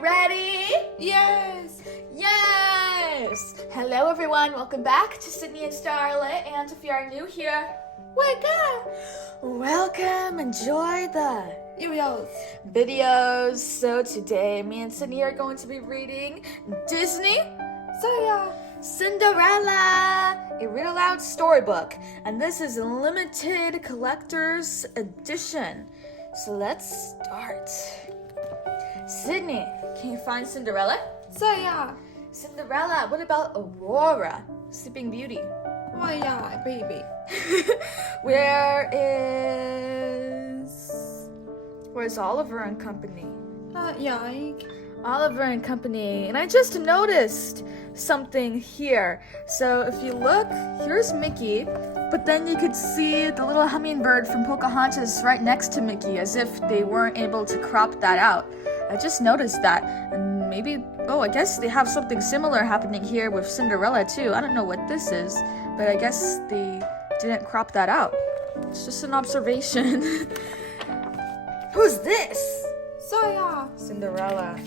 ready? Yes! Yes! Hello everyone, welcome back to Sydney and Starlette, and if you are new here, welcome, enjoy the videos. So today, me and Sydney are going to be reading Disney Cinderella, a read-aloud storybook, and this is a limited collector's edition. So let's start. Sydney, can you find Cinderella? Cinderella, what about Aurora, Sleeping Beauty? baby. Where's Oliver and Company? Yike. Oliver and Company, and I just noticed something here. So if you look, here's Mickey, but then you could see the little hummingbird from Pocahontas right next to Mickey, as if they weren't able to crop that out. I just noticed that, and maybe, I guess they have something similar happening here with Cinderella too. I don't know what this is, but I guess they didn't crop that out. It's just an observation. Who's this? Cinderella.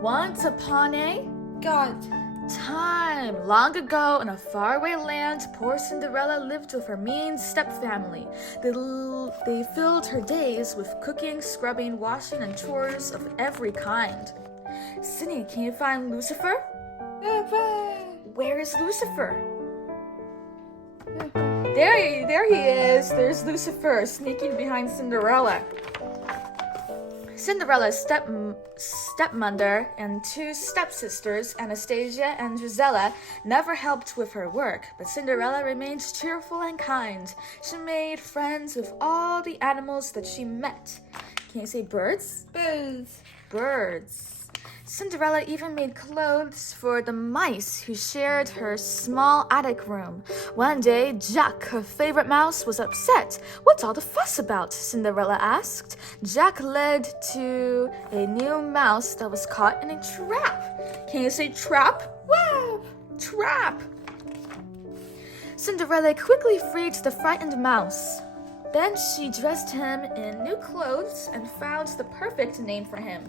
Once upon a time, long ago in a faraway land, poor Cinderella lived with her mean stepfamily. They filled her days with cooking, scrubbing, washing, and chores of every kind. Sydney, can you find Lucifer? Where is Lucifer? There he is. There's Lucifer sneaking behind Cinderella. Cinderella's stepmother and two stepsisters, Anastasia and Gisela, never helped with her work, but Cinderella remained cheerful and kind. She made friends with all the animals that she met. Can you say birds? Birds. Cinderella even made clothes for the mice who shared her small attic room. One day, Jack, her favorite mouse, was upset. "What's all the fuss about?" Cinderella asked. Jack led to a new mouse that was caught in a trap. Can you say trap? Trap. Cinderella quickly freed the frightened mouse. Then she dressed him in new clothes and found the perfect name for him,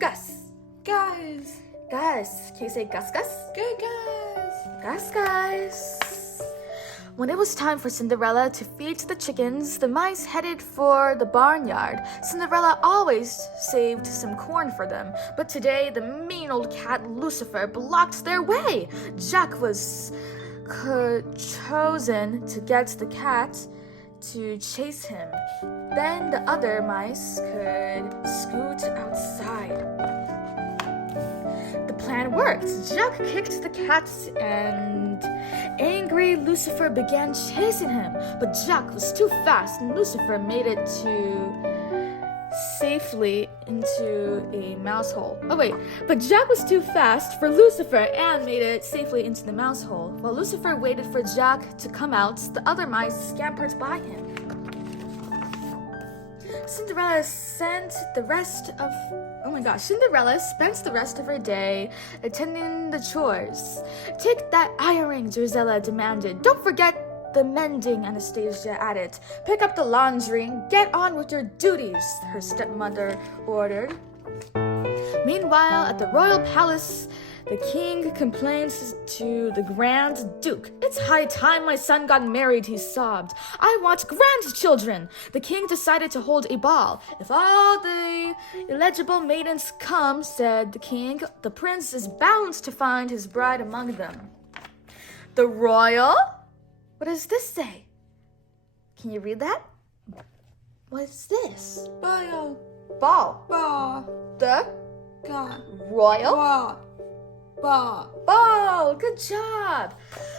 Gus. Gus. Can you say Gus? Gus. When it was time for Cinderella to feed the chickens, the mice headed for the barnyard. Cinderella always saved some corn for them, but today the mean old cat Lucifer blocked their way. Jack was chosen to get the cat to chase him. Then the other mice could scoot outside. The plan worked. Jack kicked the cat and angry Lucifer began chasing him. But Jack was too fast and Lucifer made it safely into a mouse hole. But Jack was too fast for Lucifer and made it safely into the mouse hole. While Lucifer waited for Jack to come out, the other mice scampered by him. Cinderella spent the rest of her day attending the chores. "Take that ironing," Gisela demanded. "Don't forget the mending," Anastasia added. "Pick up the laundry and get on with your duties," her stepmother ordered. Meanwhile, at the royal palace, the king complained to the Grand Duke. "It's high time my son got married," he sobbed. "I want grandchildren." The king decided to hold a ball. "If all the eligible maidens come," said the king, "the prince is bound to find his bride among them." The royal? What does this say? Can you read that? What's this? Ball. The royal? Ball. Good job.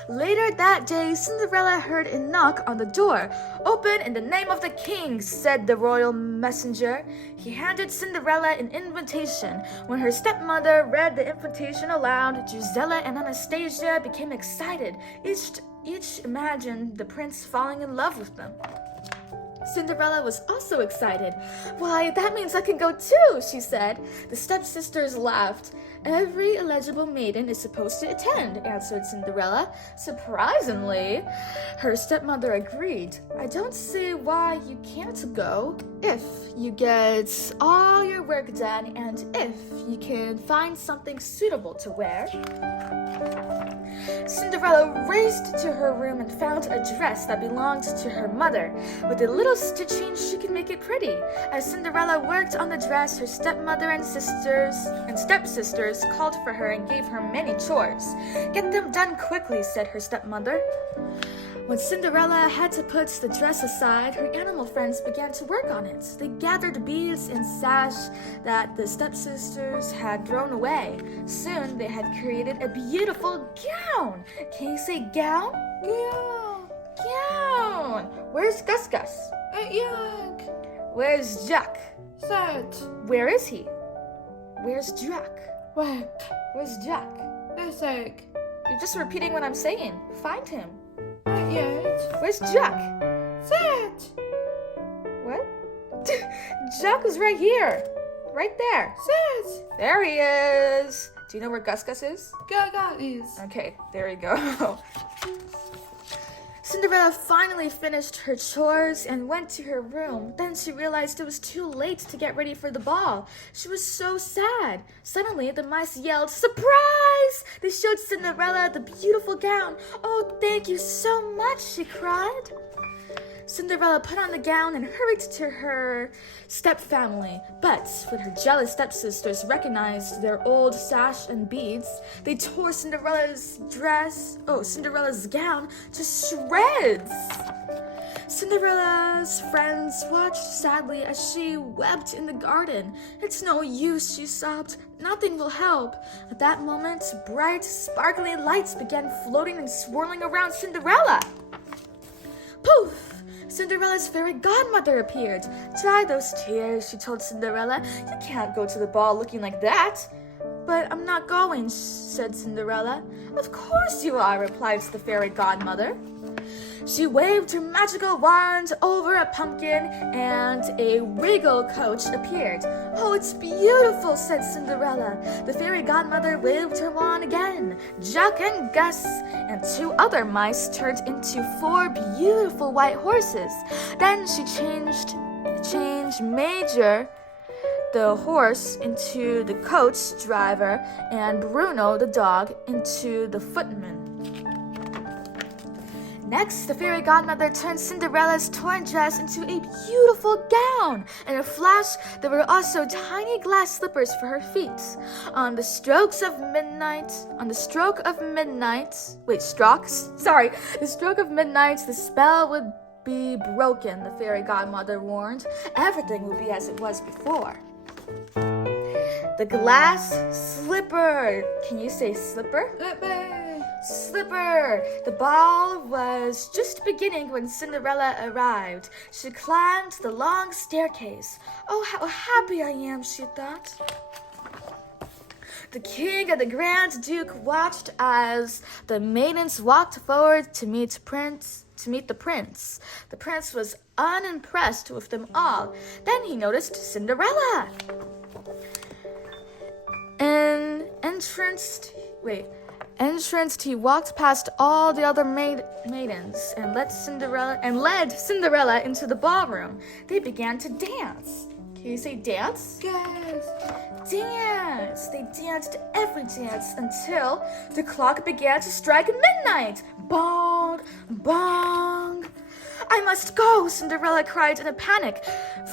Later that day, Cinderella heard a knock on the door. "Open in the name of the king," said the royal messenger. He handed Cinderella an invitation. When her stepmother read the invitation aloud, Gisela and Anastasia became excited. Each imagined the prince falling in love with them. Cinderella was also excited. Why, that means I can go too, she said. The stepsisters laughed. Every eligible maiden is supposed to attend, answered Cinderella. Surprisingly, her stepmother agreed. I don't see why you can't go if you get all your work done and if you can find something suitable to wear. Cinderella raced to her room and found a dress that belonged to her mother. With a little stitching, she could make it pretty. As Cinderella worked on the dress, her stepmother and stepsisters called for her and gave her many chores. Get them done quickly, said her stepmother. When Cinderella had to put the dress aside, her animal friends began to work on it. They gathered beads and sash that the stepsisters had thrown away. Soon they had created a beautiful gown. Can you say gown? Gown. Gown. Where's Gus Gus? Yak. Where's Jack? Set. Where is he? Where's Jack? Wet. Where's Jack? Esek. You're just repeating what I'm saying. Find him. Not yet. Where's Jack? Set. What? Jack is right here. Right there. Set. There he is. Do you know where Gus Gus is? Gaga is. Okay, there you go. Cinderella finally finished her chores and went to her room. Then she realized it was too late to get ready for the ball. She was so sad. Suddenly, the mice yelled, "Surprise!" They showed Cinderella the beautiful gown. "Oh, thank you so much," she cried. Cinderella put on the gown and hurried to her stepfamily. But when her jealous stepsisters recognized their old sash and beads, they tore Cinderella's gown to shreds. Cinderella's friends watched sadly as she wept in the garden. "It's no use," she sobbed. "Nothing will help." At that moment, bright, sparkling lights began floating and swirling around Cinderella. Poof! Cinderella's fairy godmother appeared. "Dry those tears," she told Cinderella. "You can't go to the ball looking like that." "But I'm not going," said Cinderella. "Of course you are," replied the fairy godmother. She waved her magical wand over a pumpkin and a regal coach appeared. "Oh, it's beautiful," said Cinderella. The fairy godmother waved her wand again. Jack and Gus and 2 other mice turned into 4 beautiful white horses. Then she changed Major, the horse, into the coach driver and Bruno, the dog, into the footman. Next, the fairy godmother turned Cinderella's torn dress into a beautiful gown. In a flash, there were also tiny glass slippers for her feet. On the stroke of midnight, the spell would be broken, the fairy godmother warned. Everything would be as it was before. The glass slipper. Can you say slipper? Slipper! The ball was just beginning when Cinderella arrived. She climbed the long staircase. "Oh, how happy I am," she thought. The king and the grand duke watched as the maidens walked forward to meet the prince. The prince was unimpressed with them all. Then he noticed Cinderella. Entranced, he walked past all the other maidens and led Cinderella into the ballroom. They began to dance. Can you say dance? Yes. Dance! They danced every dance until the clock began to strike midnight. Bong! Bong! "I must go," Cinderella cried in a panic,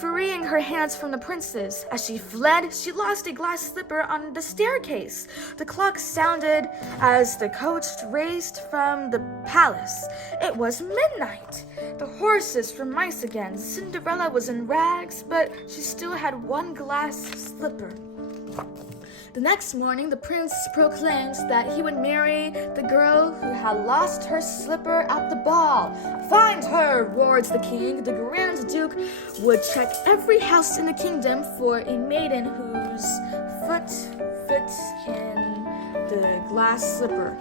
freeing her hands from the princes. As she fled, she lost a glass slipper on the staircase. The clock sounded as the coach raced from the palace. It was midnight. The horses were mice again. Cinderella was in rags, but she still had 1 glass slipper. The next morning, the prince proclaimed that he would marry the girl who had lost her slipper at the ball. "Find her!" roared the king. The Grand Duke would check every house in the kingdom for a maiden whose foot fit in the glass slipper.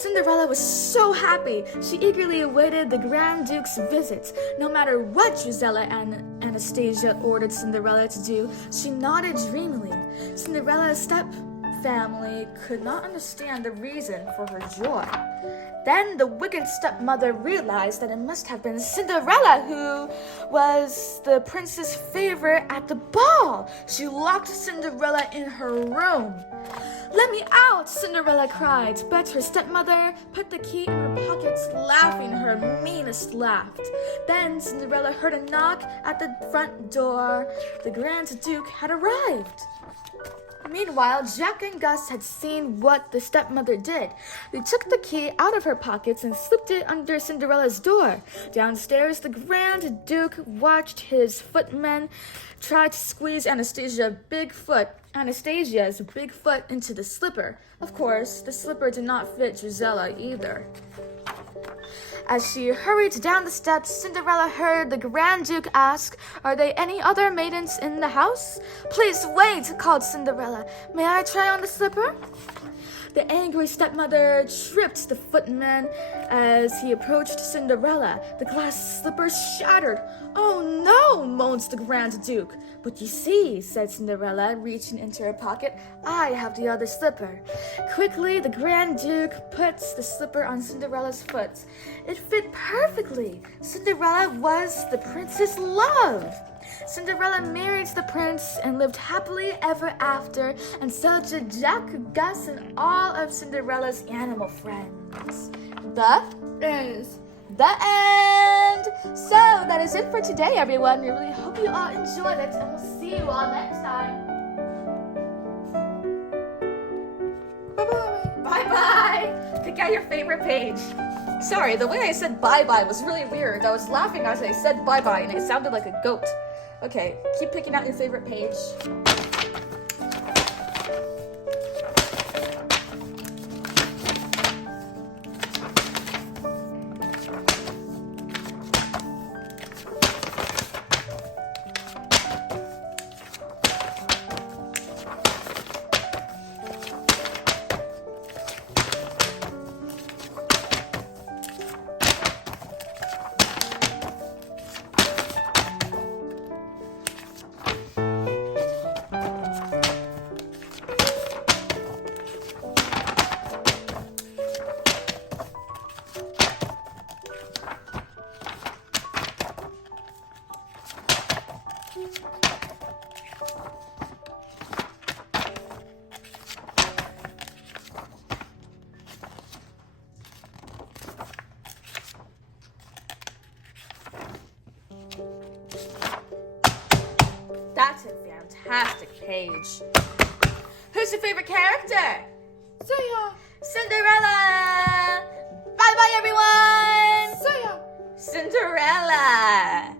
Cinderella was so happy. She eagerly awaited the Grand Duke's visit. No matter what Drizella and Anastasia ordered Cinderella to do, she nodded dreamily. Cinderella's step-family could not understand the reason for her joy. Then the wicked stepmother realized that it must have been Cinderella who was the prince's favorite at the ball. She locked Cinderella in her room. "Let me out!" Cinderella cried, but her stepmother put the key in her pockets, laughing her meanest laugh. Then Cinderella heard a knock at the front door. The Grand Duke had arrived. Meanwhile, Jack and Gus had seen what the stepmother did. They took the key out of her pockets and slipped it under Cinderella's door. Downstairs, the Grand Duke watched his footmen try to squeeze Anastasia's big foot into the slipper. Of course, the slipper did not fit Drizella either. As she hurried down the steps, Cinderella heard the Grand Duke ask, "Are there any other maidens in the house?" "Please wait," called Cinderella. "May I try on the slipper?" The angry stepmother tripped the footman as he approached Cinderella. The glass slipper shattered. "Oh no," moaned the Grand Duke. "But you see," said Cinderella, reaching into her pocket, "I have the other slipper." Quickly, the Grand Duke puts the slipper on Cinderella's foot. It fit perfectly. Cinderella was the prince's love. Cinderella married the prince and lived happily ever after, and so did Jack, Gus, and all of Cinderella's animal friends. The end! So that is it for today, everyone. We really hope you all enjoyed it, and we'll see you all next time. Bye-bye. Bye-bye! Pick out your favorite page. Sorry, the way I said bye-bye was really weird. I was laughing as I said bye-bye, and it sounded like a goat. Okay, keep picking out your favorite page. That's a fantastic page. Who's your favorite character? Cinderella! Bye-bye, everyone! See ya! Cinderella!